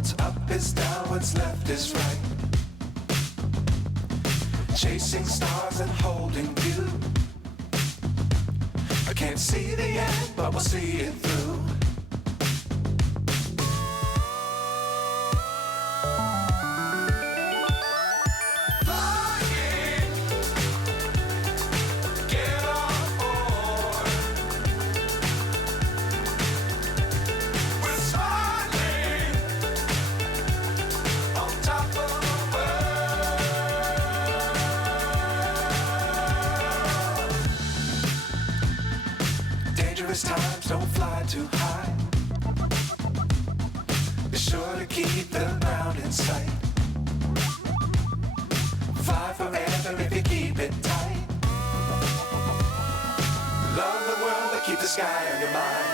What's up is down, what's left is right. Chasing stars and holding you. I can't see the end, but we'll see it through. Dangerous times, don't fly too high. Be sure to keep the ground in sight. Fly forever if you keep it tight. Love the world, but keep the sky on your mind.